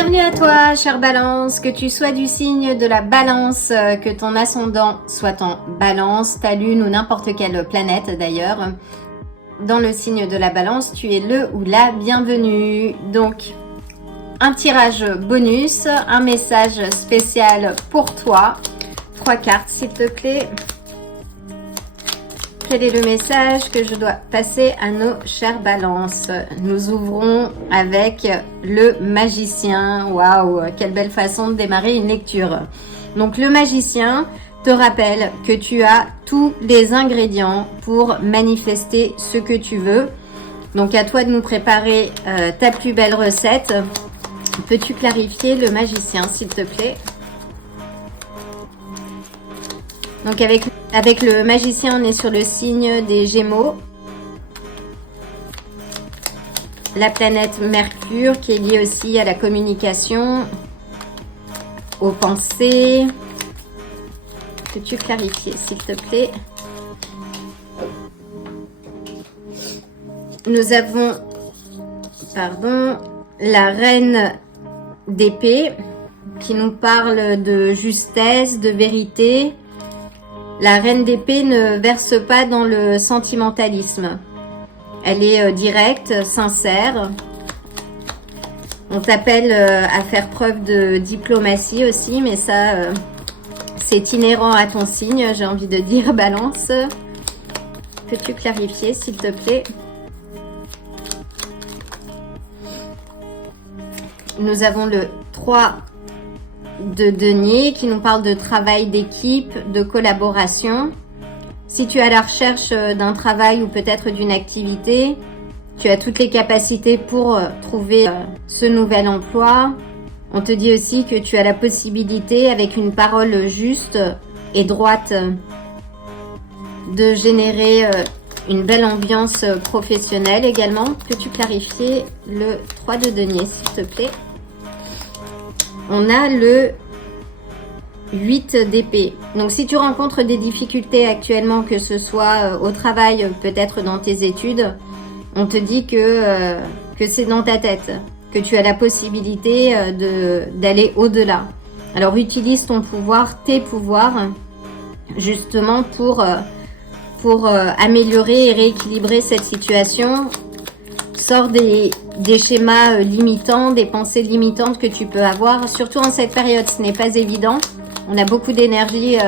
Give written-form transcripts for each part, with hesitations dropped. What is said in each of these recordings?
Bienvenue à toi, chère Balance, que tu sois du signe de la Balance, que ton ascendant soit en Balance, ta lune ou n'importe quelle planète d'ailleurs. Dans le signe de la Balance, tu es le ou la bienvenue. Donc, un tirage bonus, un message spécial pour toi. 3 cartes, s'il te plaît. Quel est le message que je dois passer à nos chères balances? Nous ouvrons avec le magicien. Waouh, quelle belle façon de démarrer une lecture. Donc le magicien te rappelle que tu as tous les ingrédients pour manifester ce que tu veux. Donc à toi de nous préparer ta plus belle recette. Peux-tu clarifier le magicien, s'il te plaît? Donc avec le magicien, on est sur le signe des Gémeaux. La planète Mercure qui est liée aussi à la communication, aux pensées. Peux-tu clarifier, s'il te plaît? Nous avons, la reine d'épée qui nous parle de justesse, de vérité. La reine d'épée ne verse pas dans le sentimentalisme. Elle est directe, sincère. On t'appelle à faire preuve de diplomatie aussi, mais ça, c'est inhérent à ton signe, j'ai envie de dire, Balance. Peux-tu clarifier, s'il te plaît? Nous avons le 3 de denier qui nous parle de travail d'équipe, de collaboration. Si tu es à la recherche d'un travail ou peut-être d'une activité, tu as toutes les capacités pour trouver ce nouvel emploi. On te dit aussi que tu as la possibilité, avec une parole juste et droite, de générer une belle ambiance professionnelle également. Peux-tu clarifier le 3 de denier, s'il te plaît? On a le 8 d'épée. Donc si tu rencontres des difficultés actuellement, que ce soit au travail, peut-être dans tes études, on te dit que c'est dans ta tête, que tu as la possibilité d'aller au-delà. Alors utilise ton pouvoir, tes pouvoirs, justement pour améliorer et rééquilibrer cette situation. Sors des schémas limitants, des pensées limitantes que tu peux avoir, surtout en cette période, ce n'est pas évident. On a beaucoup d'énergie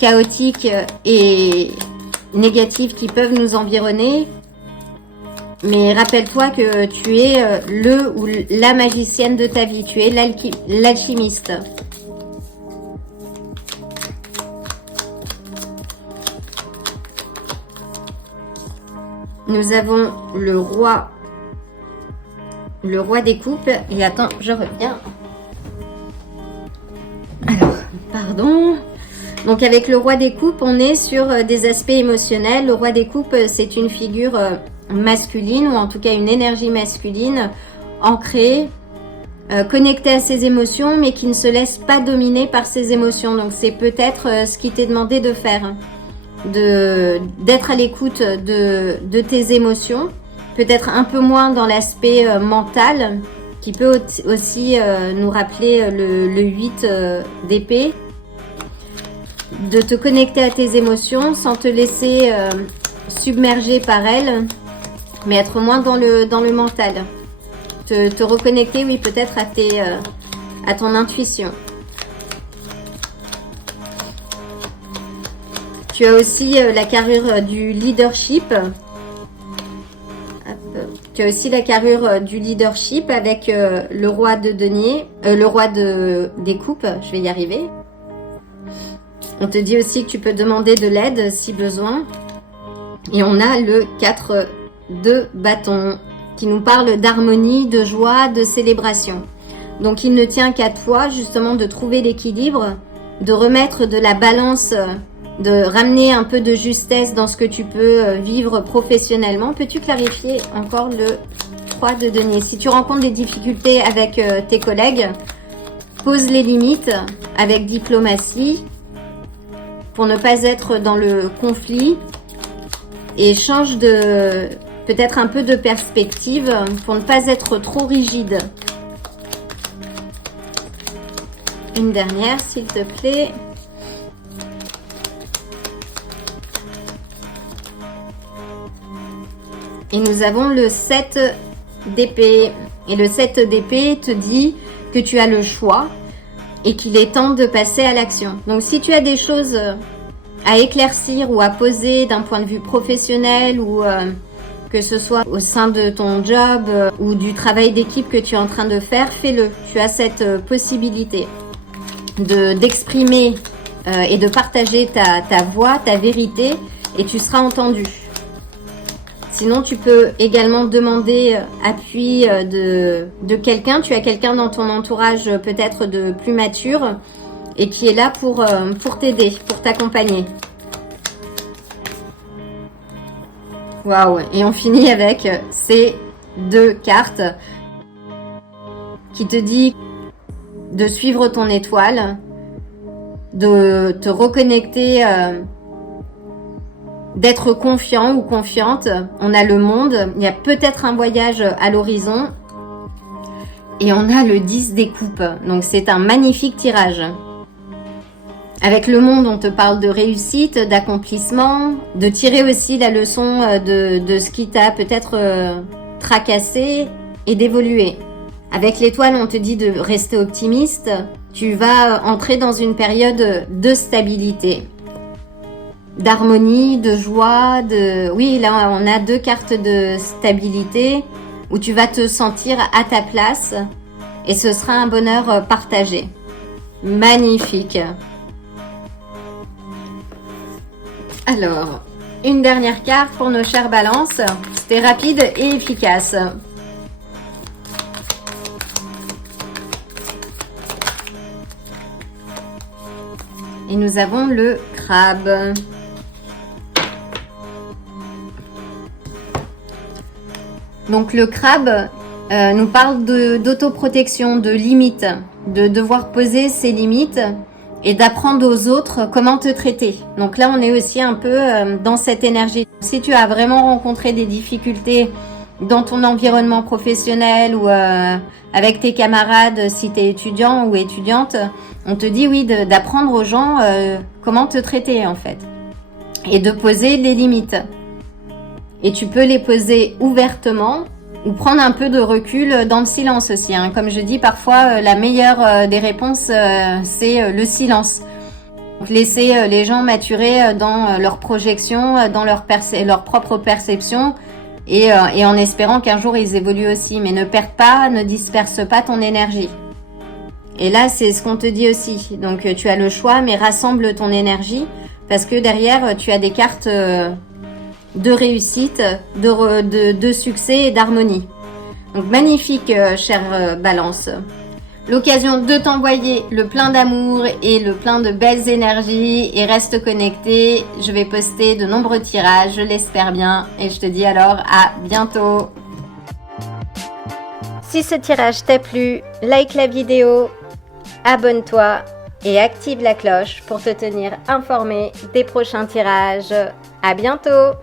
chaotique et négative qui peuvent nous environner. Mais rappelle-toi que tu es le ou la magicienne de ta vie, tu es l'alchimiste. Nous avons le roi des coupes. Et attends, je reviens. Alors, pardon. Donc avec le roi des coupes, on est sur des aspects émotionnels. Le roi des coupes, c'est une figure masculine, ou en tout cas une énergie masculine, ancrée, connectée à ses émotions, mais qui ne se laisse pas dominer par ses émotions. Donc c'est peut-être ce qui t'est demandé de faire. D'être à l'écoute de tes émotions, peut-être un peu moins dans l'aspect mental, qui peut aussi nous rappeler le 8 d'épée, de te connecter à tes émotions sans te laisser submerger par elles, mais être moins dans le mental, te reconnecter, oui, peut-être à ton intuition. Tu as aussi la carrure du leadership. Tu as aussi la carrure du leadership avec le roi de denier, le roi des coupes. Je vais y arriver. On te dit aussi que tu peux demander de l'aide si besoin. Et on a le 4 de bâton qui nous parle d'harmonie, de joie, de célébration. Donc il ne tient qu'à toi justement de trouver l'équilibre, de remettre de la balance, de ramener un peu de justesse dans ce que tu peux vivre professionnellement. Peux-tu clarifier encore le 3 de denier? Si tu rencontres des difficultés avec tes collègues, pose les limites avec diplomatie pour ne pas être dans le conflit et change peut-être un peu de perspective pour ne pas être trop rigide. Une dernière, s'il te plaît. Et nous avons le 7 d'épée. Et le 7 d'épée te dit que tu as le choix et qu'il est temps de passer à l'action. Donc si tu as des choses à éclaircir ou à poser d'un point de vue professionnel ou que ce soit au sein de ton job ou du travail d'équipe que tu es en train de faire, fais-le. Tu as cette possibilité d'exprimer et de partager ta voix, ta vérité, et tu seras entendu. Sinon, tu peux également demander appui de quelqu'un. Tu as quelqu'un dans ton entourage peut-être de plus mature et qui est là pour t'aider, pour t'accompagner. Waouh! Et on finit avec ces 2 cartes qui te dit de suivre ton étoile, de te reconnecter, d'être confiant ou confiante. On a le monde, il y a peut-être un voyage à l'horizon et on a le 10 des coupes. Donc c'est un magnifique tirage. Avec le monde, on te parle de réussite, d'accomplissement, de tirer aussi la leçon de ce qui t'a peut-être tracassé et d'évoluer. Avec l'étoile, on te dit de rester optimiste. Tu vas entrer dans une période de stabilité, d'harmonie, de joie, Oui, là, on a 2 cartes de stabilité où tu vas te sentir à ta place et ce sera un bonheur partagé. Magnifique. Alors, une dernière carte pour nos chères balances. C'était rapide et efficace. Et nous avons le crabe. Donc le crabe nous parle d'autoprotection, de limites, de devoir poser ses limites et d'apprendre aux autres comment te traiter. Donc là, on est aussi un peu dans cette énergie. Si tu as vraiment rencontré des difficultés dans ton environnement professionnel ou avec tes camarades, si tu es étudiant ou étudiante, on te dit oui, d'apprendre aux gens comment te traiter en fait. Et de poser les limites. Et tu peux les poser ouvertement ou prendre un peu de recul dans le silence aussi. Hein. Comme je dis, parfois, la meilleure des réponses, c'est le silence. Donc, laisser les gens maturer dans leur projection, dans leur propre perception et en espérant qu'un jour ils évoluent aussi. Mais ne perds pas, ne disperse pas ton énergie. Et là, c'est ce qu'on te dit aussi. Donc, tu as le choix, mais rassemble ton énergie parce que derrière, tu as des cartes de réussite, de succès et d'harmonie. Donc magnifique, chère Balance. L'occasion de t'envoyer le plein d'amour et le plein de belles énergies et reste connecté. Je vais poster de nombreux tirages, je l'espère bien. Et je te dis alors à bientôt. Si ce tirage t'a plu, like la vidéo, abonne-toi et active la cloche pour te tenir informé des prochains tirages. À bientôt!